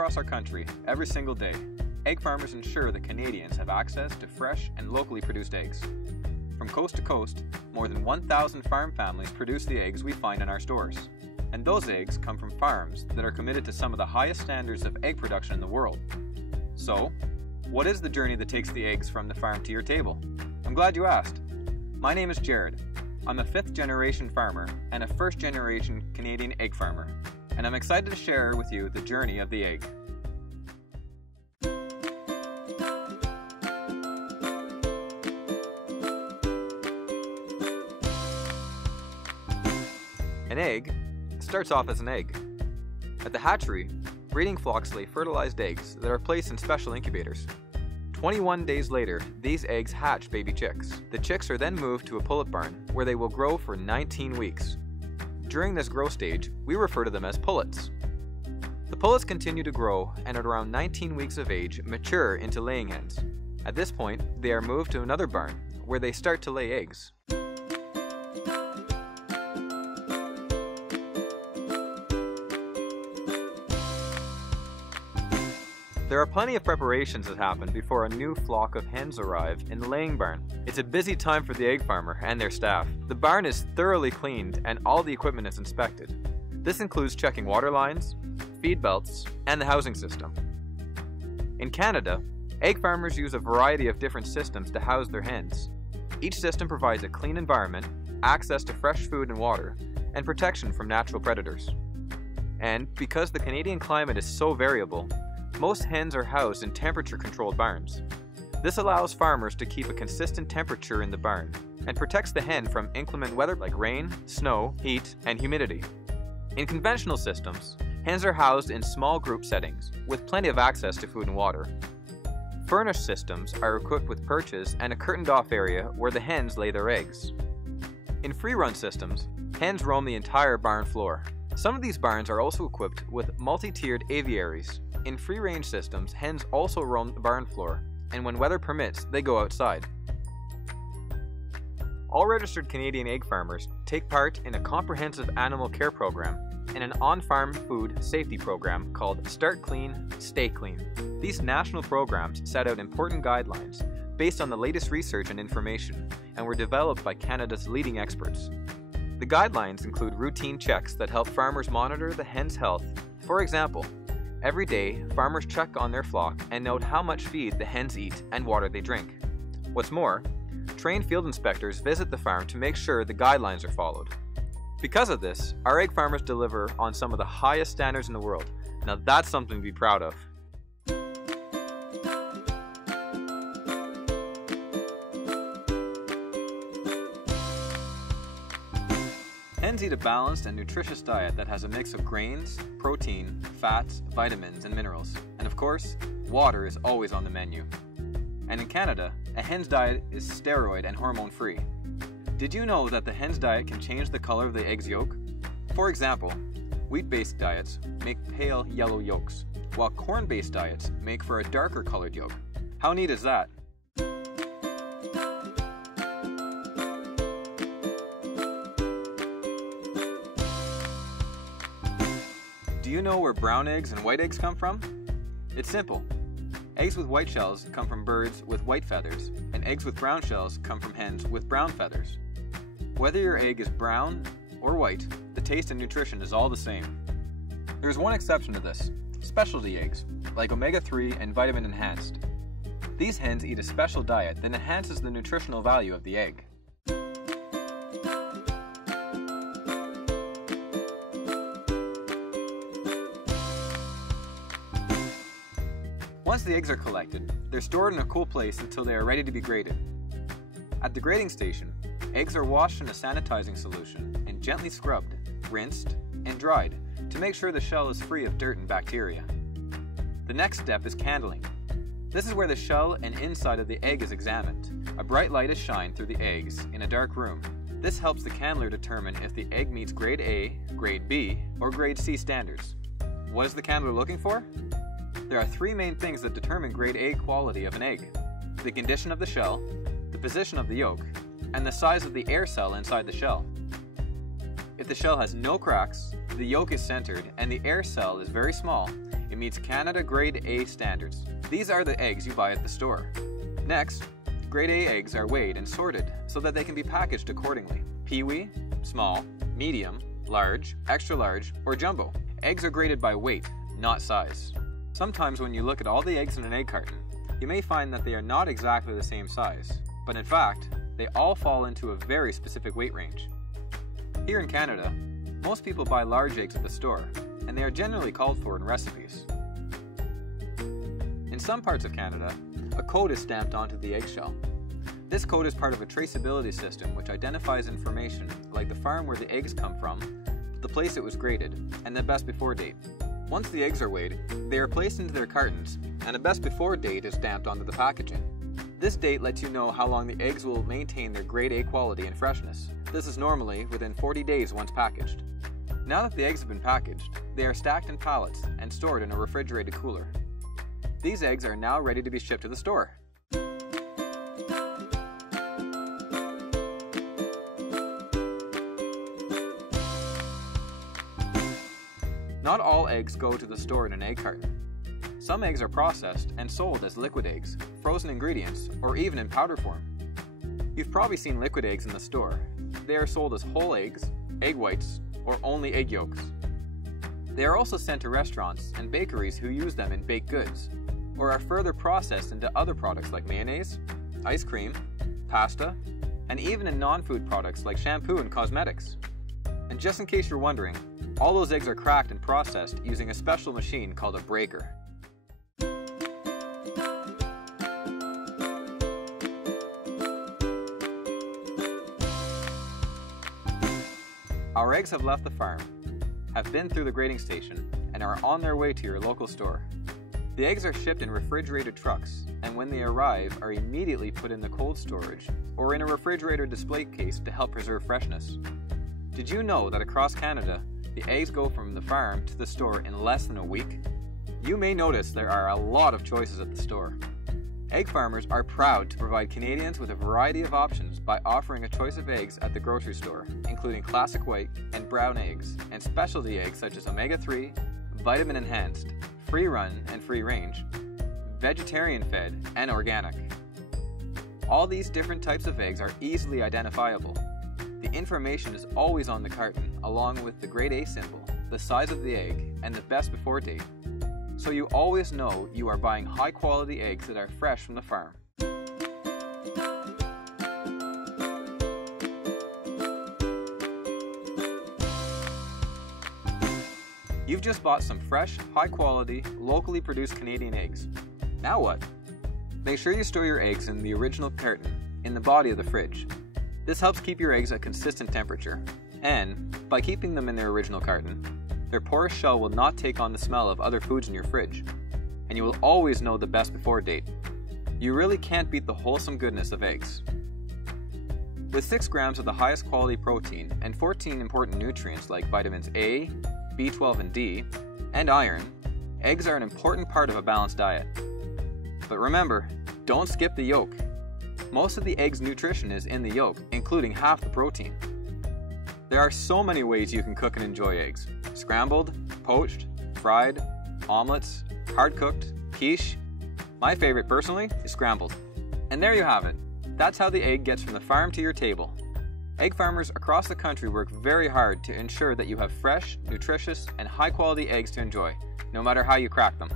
across our country, every single day, egg farmers ensure that Canadians have access to fresh and locally produced eggs. From coast to coast, more than 1,000 farm families produce the eggs we find in our stores. And those eggs come from farms that are committed to some of the highest standards of egg production in the world. So, what is the journey that takes the eggs from the farm to your table? I'm glad you asked. My name is Jared. I'm a 5th-generation farmer and a 1st-generation Canadian egg farmer, and I'm excited to share with you the journey of the egg. An egg starts off as an egg. At the hatchery, breeding flocks lay fertilized eggs that are placed in special incubators. 21 days later, these eggs hatch baby chicks. The chicks are then moved to a pullet barn where they will grow for 19 weeks. During this growth stage, we refer to them as pullets. The pullets continue to grow and at around 19 weeks of age mature into laying hens. At this point, they are moved to another barn where they start to lay eggs. There are plenty of preparations that happen before a new flock of hens arrive in the laying barn. It's a busy time for the egg farmer and their staff. The barn is thoroughly cleaned and all the equipment is inspected. This includes checking water lines, feed belts, and the housing system. In Canada, egg farmers use a variety of different systems to house their hens. Each system provides a clean environment, access to fresh food and water, and protection from natural predators. And because the Canadian climate is so variable, most hens are housed in temperature-controlled barns. This allows farmers to keep a consistent temperature in the barn and protects the hen from inclement weather like rain, snow, heat, and humidity. In conventional systems, hens are housed in small group settings with plenty of access to food and water. Furnished systems are equipped with perches and a curtained-off area where the hens lay their eggs. In free-run systems, hens roam the entire barn floor. Some of these barns are also equipped with multi-tiered aviaries. In free-range systems, hens also roam the barn floor, and when weather permits, they go outside. All registered Canadian egg farmers take part in a comprehensive animal care program and an on-farm food safety program called Start Clean, Stay Clean. These national programs set out important guidelines based on the latest research and information and were developed by Canada's leading experts. The guidelines include routine checks that help farmers monitor the hen's health. For example, every day, farmers check on their flock and note how much feed the hens eat and water they drink. What's more, trained field inspectors visit the farm to make sure the guidelines are followed. Because of this, our egg farmers deliver on some of the highest standards in the world. Now that's something to be proud of. Hens eat a balanced and nutritious diet that has a mix of grains, protein, fats, vitamins, and minerals. And of course, water is always on the menu. And in Canada, a hen's diet is steroid and hormone-free. Did you know that the hen's diet can change the color of the egg's yolk? For example, wheat-based diets make pale yellow yolks, while corn-based diets make for a darker colored yolk. How neat is that? Do you know where brown eggs and white eggs come from? It's simple. Eggs with white shells come from birds with white feathers, and eggs with brown shells come from hens with brown feathers. Whether your egg is brown or white, the taste and nutrition is all the same. There's one exception to this: specialty eggs, like omega-3 and vitamin enhanced. These hens eat a special diet that enhances the nutritional value of the egg. Once the eggs are collected, they're stored in a cool place until they are ready to be graded. At the grading station, eggs are washed in a sanitizing solution and gently scrubbed, rinsed, and dried to make sure the shell is free of dirt and bacteria. The next step is candling. This is where the shell and inside of the egg is examined. A bright light is shined through the eggs in a dark room. This helps the candler determine if the egg meets grade A, grade B, or grade C standards. What is the candler looking for? There are 3 main things that determine grade A quality of an egg: the condition of the shell, the position of the yolk, and the size of the air cell inside the shell. If the shell has no cracks, the yolk is centered, and the air cell is very small, it meets Canada Grade A standards. These are the eggs you buy at the store. Next, Grade A eggs are weighed and sorted so that they can be packaged accordingly. Peewee, small, medium, large, extra large, or jumbo. Eggs are graded by weight, not size. Sometimes when you look at all the eggs in an egg carton, you may find that they are not exactly the same size, but in fact, they all fall into a very specific weight range. Here in Canada, most people buy large eggs at the store, and they are generally called for in recipes. In some parts of Canada, a code is stamped onto the eggshell. This code is part of a traceability system which identifies information like the farm where the eggs come from, the place it was graded, and the best before date. Once the eggs are weighed, they are placed into their cartons, and a best before date is stamped onto the packaging. This date lets you know how long the eggs will maintain their grade A quality and freshness. This is normally within 40 days once packaged. Now that the eggs have been packaged, they are stacked in pallets and stored in a refrigerated cooler. These eggs are now ready to be shipped to the store. Not all eggs go to the store in an egg carton. Some eggs are processed and sold as liquid eggs, frozen ingredients, or even in powder form. You've probably seen liquid eggs in the store. They are sold as whole eggs, egg whites, or only egg yolks. They are also sent to restaurants and bakeries who use them in baked goods, or are further processed into other products like mayonnaise, ice cream, pasta, and even in non-food products like shampoo and cosmetics. And just in case you're wondering, all those eggs are cracked and processed using a special machine called a breaker. Our eggs have left the farm, have been through the grading station, and are on their way to your local store. The eggs are shipped in refrigerated trucks, and when they arrive are immediately put in the cold storage or in a refrigerator display case to help preserve freshness. Did you know that across Canada, the eggs go from the farm to the store in less than a week? You may notice there are a lot of choices at the store. Egg farmers are proud to provide Canadians with a variety of options by offering a choice of eggs at the grocery store, including classic white and brown eggs, and specialty eggs such as omega-3, vitamin enhanced, free run and free range, vegetarian fed, and organic. All these different types of eggs are easily identifiable. The information is always on the carton, along with the grade A symbol, the size of the egg, and the best before date. So you always know you are buying high quality eggs that are fresh from the farm. You've just bought some fresh, high quality, locally produced Canadian eggs. Now what? Make sure you store your eggs in the original carton, in the body of the fridge. This helps keep your eggs at consistent temperature, and by keeping them in their original carton, their porous shell will not take on the smell of other foods in your fridge, and you will always know the best before date. You really can't beat the wholesome goodness of eggs. With 6 grams of the highest quality protein and 14 important nutrients like vitamins A, B12 and D, and iron, eggs are an important part of a balanced diet. But remember, don't skip the yolk. Most of the egg's nutrition is in the yolk, including half the protein. There are so many ways you can cook and enjoy eggs. Scrambled, poached, fried, omelets, hard-cooked, quiche. My favorite personally is scrambled. And there you have it. That's how the egg gets from the farm to your table. Egg farmers across the country work very hard to ensure that you have fresh, nutritious, and high-quality eggs to enjoy, no matter how you crack them.